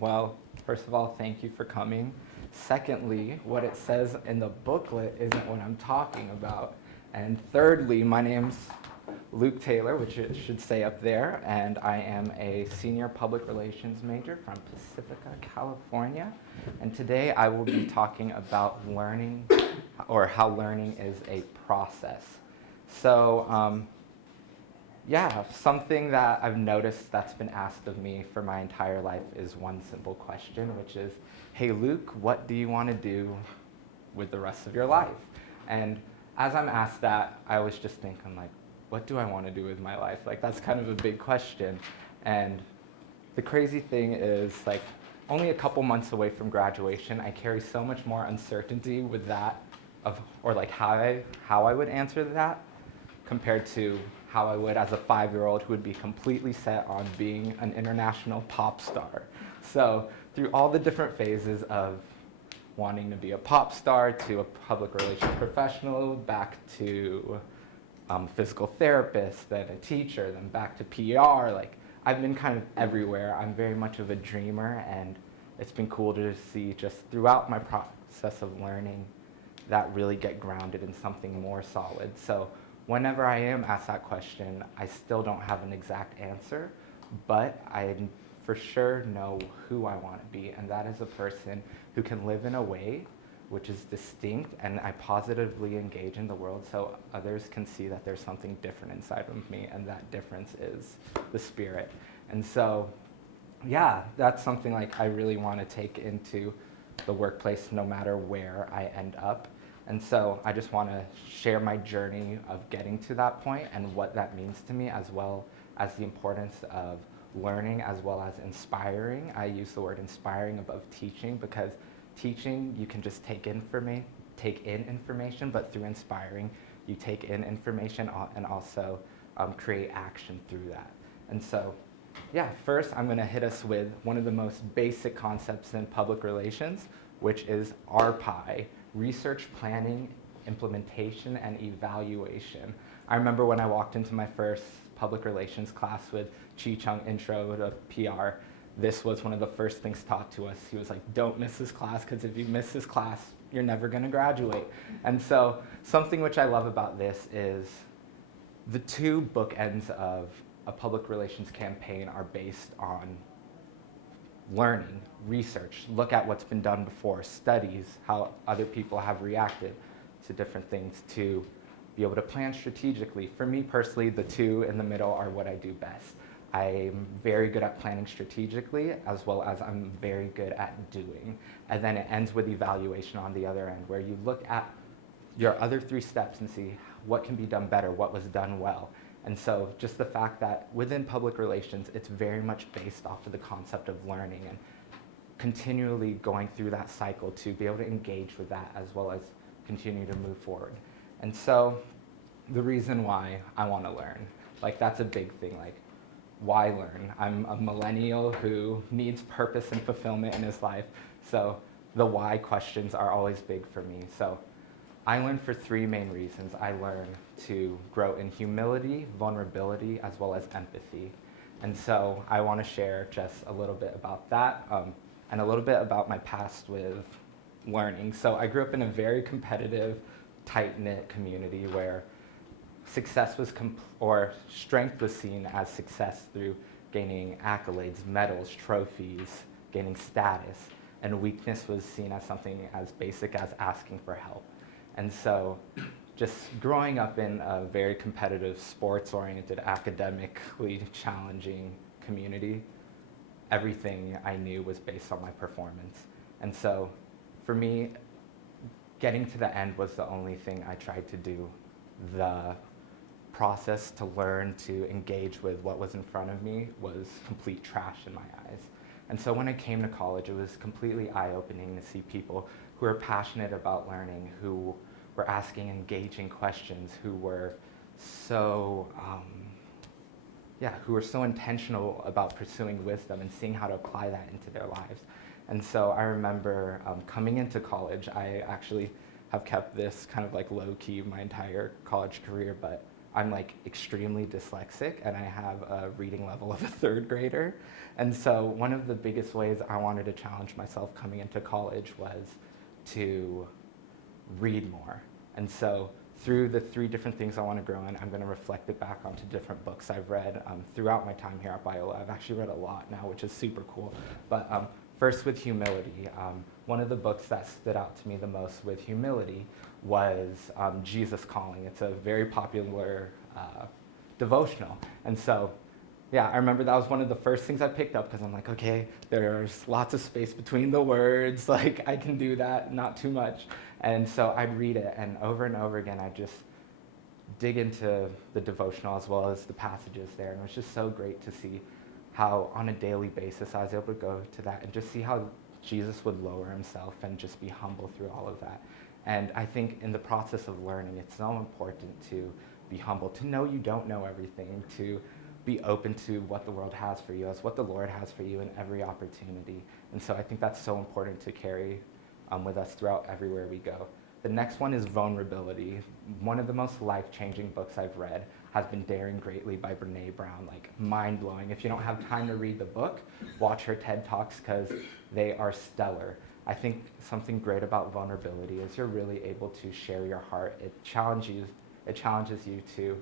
Well, first of all, thank you for coming. Secondly, what it says in the booklet isn't what I'm talking about. And thirdly, my name's Luke Taylor, which it should say up there, and I am a senior public relations major from Pacifica, California. And today I will be talking about learning, or how learning is a process. So, yeah, something that I've noticed that's been asked of me for my entire life is one simple question, which is, hey Luke, what do you want to do with the rest of your life? And as I'm asked that, I was just thinking like, what do I want to do with my life? Like that's kind of a big question. And the crazy thing is like, only a couple months away from graduation, I carry so much more uncertainty with that or like how I would answer that compared to how I would as a 5-year-old who would be completely set on being an international pop star. So through all the different phases of wanting to be a pop star to a public relations professional, back to physical therapist, then a teacher, then back to PR, like I've been kind of everywhere. I'm very much of a dreamer, and it's been cool to see just throughout my process of learning that really get grounded in something more solid. So whenever I am asked that question, I still don't have an exact answer, but I for sure know who I want to be, and that is a person who can live in a way which is distinct and I positively engage in the world so others can see that there's something different inside of me, and that difference is the spirit. And so, yeah, that's something like I really want to take into the workplace no matter where I end up. And so I just want to share my journey of getting to that point and what that means to me, as well as the importance of learning as well as inspiring. I use the word inspiring above teaching because teaching, you can just take in information, but through inspiring, you take in information and also create action through that. And so, yeah, first I'm going to hit us with one of the most basic concepts in public relations, which is RPI, Research Planning, Implementation, and Evaluation. I remember when I walked into my first public relations class with Chi Chung Intro to PR, this was one of the first things taught to us. He was like, don't miss this class, because if you miss this class, you're never going to graduate. And so something which I love about this is the two bookends of a public relations campaign are based on learning, research, look at what's been done before, studies, how other people have reacted to different things to be able to plan strategically. For me personally, the two in the middle are what I do best. I'm very good at planning strategically, as well as I'm very good at doing. And then it ends with evaluation on the other end, where you look at your other 3 steps and see what can be done better, what was done well. And so just the fact that within public relations, it's very much based off of the concept of learning and continually going through that cycle to be able to engage with that as well as continue to move forward. And so the reason why I want to learn, like that's a big thing, like why learn? I'm a millennial who needs purpose and fulfillment in his life, so the why questions are always big for me. So I learn for 3 main reasons. I learn to grow in humility, vulnerability, as well as empathy. And so I want to share just a little bit about that and a little bit about my past with learning. So I grew up in a very competitive, tight-knit community where success was or strength was seen as success through gaining accolades, medals, trophies, gaining status, and weakness was seen as something as basic as asking for help. And so just growing up in a very competitive, sports-oriented, academically challenging community, everything I knew was based on my performance. And so for me, getting to the end was the only thing I tried to do. The process to learn to engage with what was in front of me was complete trash in my eyes. And so when I came to college, it was completely eye-opening to see people who were passionate about learning, who were asking engaging questions, who were so intentional about pursuing wisdom and seeing how to apply that into their lives. And so I remember coming into college, I actually have kept this kind of like low-key my entire college career, but I'm like extremely dyslexic and I have a reading level of a third grader. And so one of the biggest ways I wanted to challenge myself coming into college was to read more. And so through the 3 different things I want to grow in, I'm going to reflect it back onto different books I've read throughout my time here at Biola. I've actually read a lot now, which is super cool. But first with humility, one of the books that stood out to me the most with humility was Jesus Calling. It's a very popular devotional. And so yeah, I remember that was one of the first things I picked up because I'm like, okay, there's lots of space between the words. Like, I can do that, not too much. And so I'd read it, and over again, I'd just dig into the devotional as well as the passages there. And it was just so great to see how, on a daily basis, I was able to go to that and just see how Jesus would lower himself and just be humble through all of that. And I think in the process of learning, it's so important to be humble, to know you don't know everything, to be open to what the world has for you as what the Lord has for you in every opportunity. And so I think that's so important to carry with us throughout everywhere we go. The next one is Vulnerability. One of the most life-changing books I've read has been Daring Greatly by Brene Brown. Like, mind-blowing. If you don't have time to read the book, watch her TED Talks because they are stellar. I think something great about vulnerability is you're really able to share your heart. It challenges you to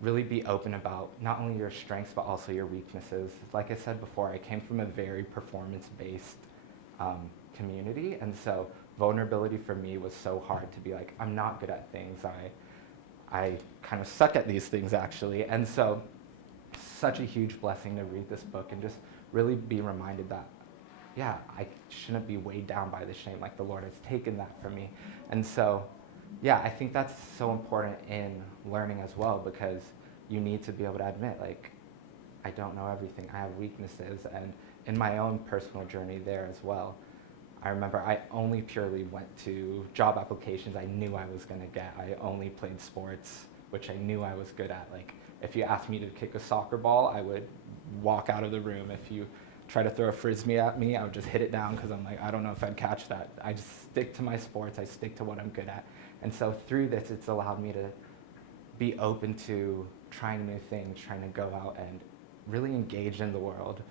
really be open about not only your strengths but also your weaknesses. Like I said before, I came from a very performance-based community, and so vulnerability for me was so hard to be like, I'm not good at things. I kind of suck at these things actually, and so such a huge blessing to read this book and just really be reminded that, yeah, I shouldn't be weighed down by the shame. Like, the Lord has taken that from me, and so yeah, I think that's so important in learning as well, because you need to be able to admit, like, I don't know everything. I have weaknesses, and in my own personal journey there as well, I remember I only purely went to job applications I knew I was going to get. I only played sports, which I knew I was good at. Like, if you asked me to kick a soccer ball, I would walk out of the room. If you try to throw a frisbee at me, I would just hit it down because I'm like, I don't know if I'd catch that. I just stick to my sports. I stick to what I'm good at. And so through this, it's allowed me to be open to trying new things, trying to go out and really engage in the world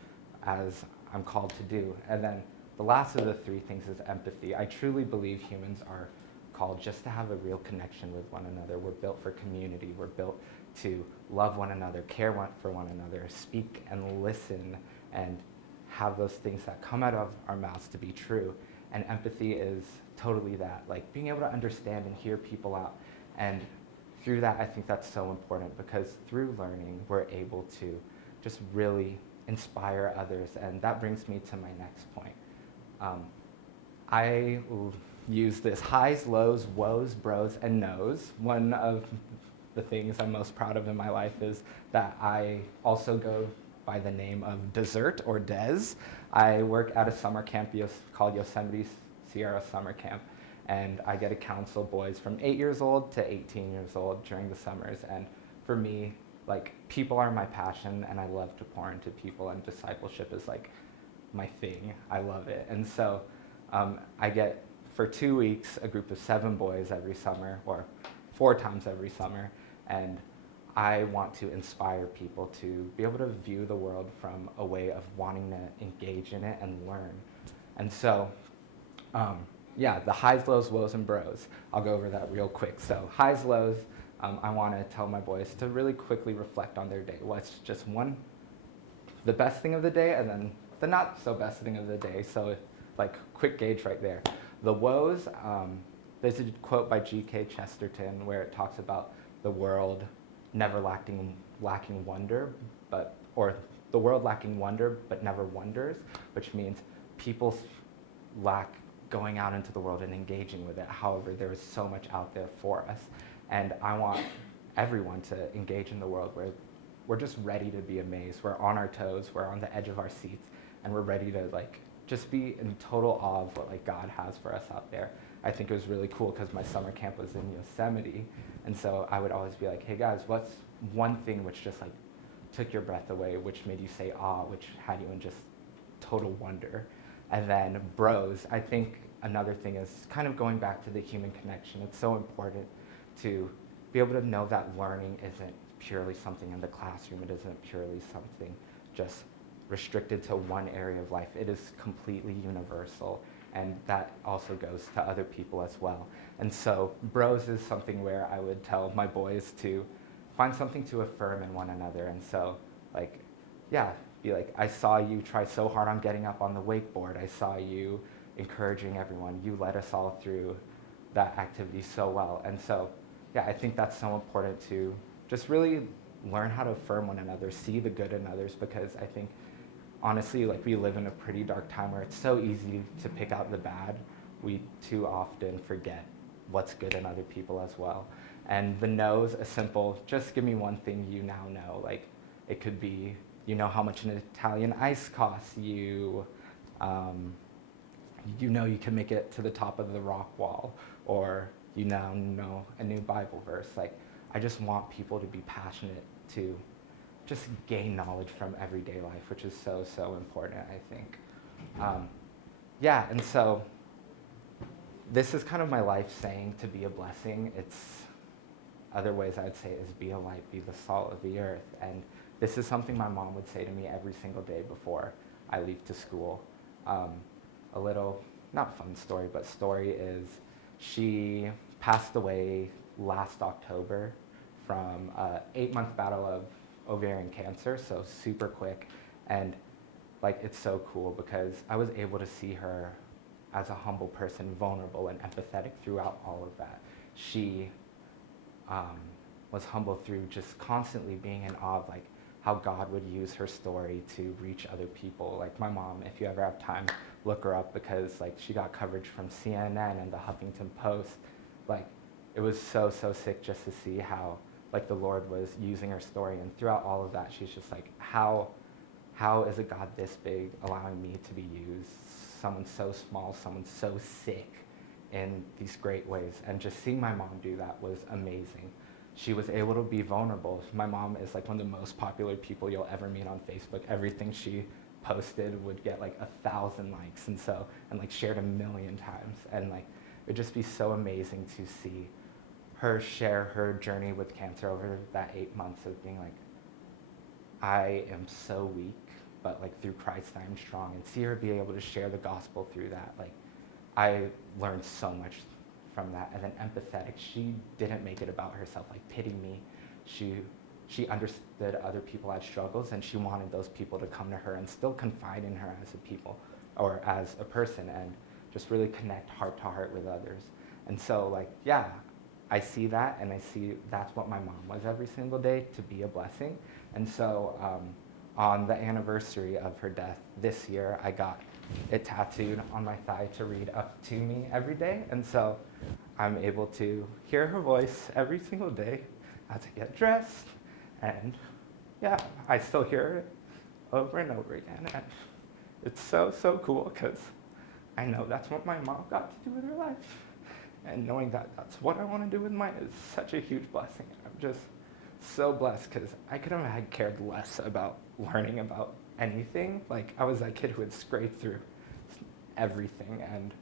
as I'm called to do. And then the last of the 3 things is empathy. I truly believe humans are called just to have a real connection with one another. We're built for community. We're built to love one another, care for one another, speak and listen, and have those things that come out of our mouths to be true. And empathy is totally that, like being able to understand and hear people out. And through that, I think that's so important, because through learning, we're able to just really inspire others. And that brings me to my next point. I use this highs, lows, woes, bros, and nos. One of the things I'm most proud of in my life is that I also go by the name of Dessert, or Des. I work at a summer camp called Yosemite Sierra Summer Camp, and I get to counsel boys from 8 years old to 18 years old during the summers. And for me, like, people are my passion, and I love to pour into people, and discipleship is like my thing. I love it. And so I get, for 2 weeks, a group of 7 boys every summer, or 4 times every summer, and I want to inspire people to be able to view the world from a way of wanting to engage in it and learn. And so, yeah, the highs, lows, woes, and bros. I'll go over that real quick. So highs, lows, I want to tell my boys to really quickly reflect on their day. What's just the best thing of the day, and then the not so best thing of the day. So, like, quick gauge right there. The woes, there's a quote by G.K. Chesterton where it talks about the world never lacking wonder, or the world lacking wonder but never wonders, which means people lack going out into the world and engaging with it. However, there is so much out there for us, and I want everyone to engage in the world where we're just ready to be amazed. We're on our toes, we're on the edge of our seats, and we're ready to, like, just be in total awe of what, like, God has for us out there. I think it was really cool because my summer camp was in Yosemite, and so I would always be like, hey guys, what's one thing which just, like, took your breath away, which made you say awe, which had you in just total wonder? And then bros, I think another thing is kind of going back to the human connection. It's so important to be able to know that learning isn't purely something in the classroom. It isn't purely something just restricted to one area of life. It is completely universal, and that also goes to other people as well. And so bros is something where I would tell my boys to find something to affirm in one another. And so, like, yeah, be like, I saw you try so hard on getting up on the wakeboard. I saw you encouraging everyone. You led us all through that activity so well. And so, yeah, I think that's so important to just really learn how to affirm one another, see the good in others, because I think honestly, like, we live in a pretty dark time where it's so easy to pick out the bad. We too often forget what's good in other people as well. And the no is a simple, just give me one thing you now know. Like, it could be, you know how much an Italian ice costs, you know you can make it to the top of the rock wall, or you now know a new Bible verse. Like, I just want people to be passionate to just gain knowledge from everyday life, which is so, so important, I think. Yeah, and so this is kind of my life saying, to be a blessing. It's other ways I'd say is be a light, be the salt of the earth. And this is something my mom would say to me every single day before I leave to school. A little, not fun story, but story is she passed away last October from an 8-month battle of ovarian cancer, so super quick. And like, it's so cool because I was able to see her as a humble person, vulnerable and empathetic throughout all of that. She was humble through just constantly being in awe of like how God would use her story to reach other people. Like, my mom, if you ever have time, look her up, because like she got coverage from CNN and the Huffington Post. Like, it was so, so sick just to see how like the Lord was using her story. And throughout all of that, she's just like, how is a God this big allowing me to be used? Someone so small, someone so sick, in these great ways. And just seeing my mom do that was amazing. She was able to be vulnerable. My mom is like one of the most popular people you'll ever meet on Facebook. Everything she posted would get like 1,000 likes, and like shared 1,000,000 times. And like, it would just be so amazing to see her share her journey with cancer over that 8 months of being like, I am so weak, but like through Christ I am strong, and see her be able to share the gospel through that. Like, I learned so much from that. And then empathetic, she didn't make it about herself, like pity me. She understood other people had struggles, and she wanted those people to come to her and still confide in her as a people, or as a person, and just really connect heart to heart with others. And so like, yeah, I see that, and I see that's what my mom was every single day, to be a blessing. And so on the anniversary of her death this year, I got it tattooed on my thigh to read up to me every day. And so I'm able to hear her voice every single day as I get dressed. And yeah, I still hear it over and over again. And it's so, so cool, because I know that's what my mom got to do with her life. And knowing that that's what I want to do with mine is such a huge blessing. I'm just so blessed, because I could have had cared less about learning about anything. Like, I was that kid who had scraped through everything, and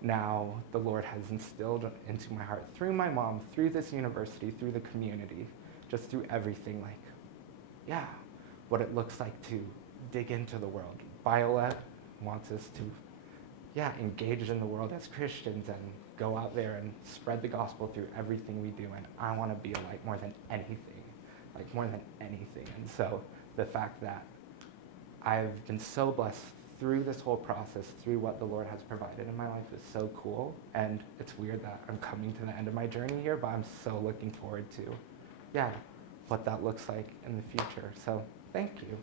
now the Lord has instilled into my heart through my mom, through this university, through the community, just through everything, like, yeah, what it looks like to dig into the world. Biola wants us to, yeah, engage in the world as Christians and go out there and spread the gospel through everything we do. And I want to be a light more than anything, like more than anything. And so the fact that I've been so blessed through this whole process, through what the Lord has provided in my life, is so cool. And it's weird that I'm coming to the end of my journey here, but I'm so looking forward to, yeah, what that looks like in the future. So thank you.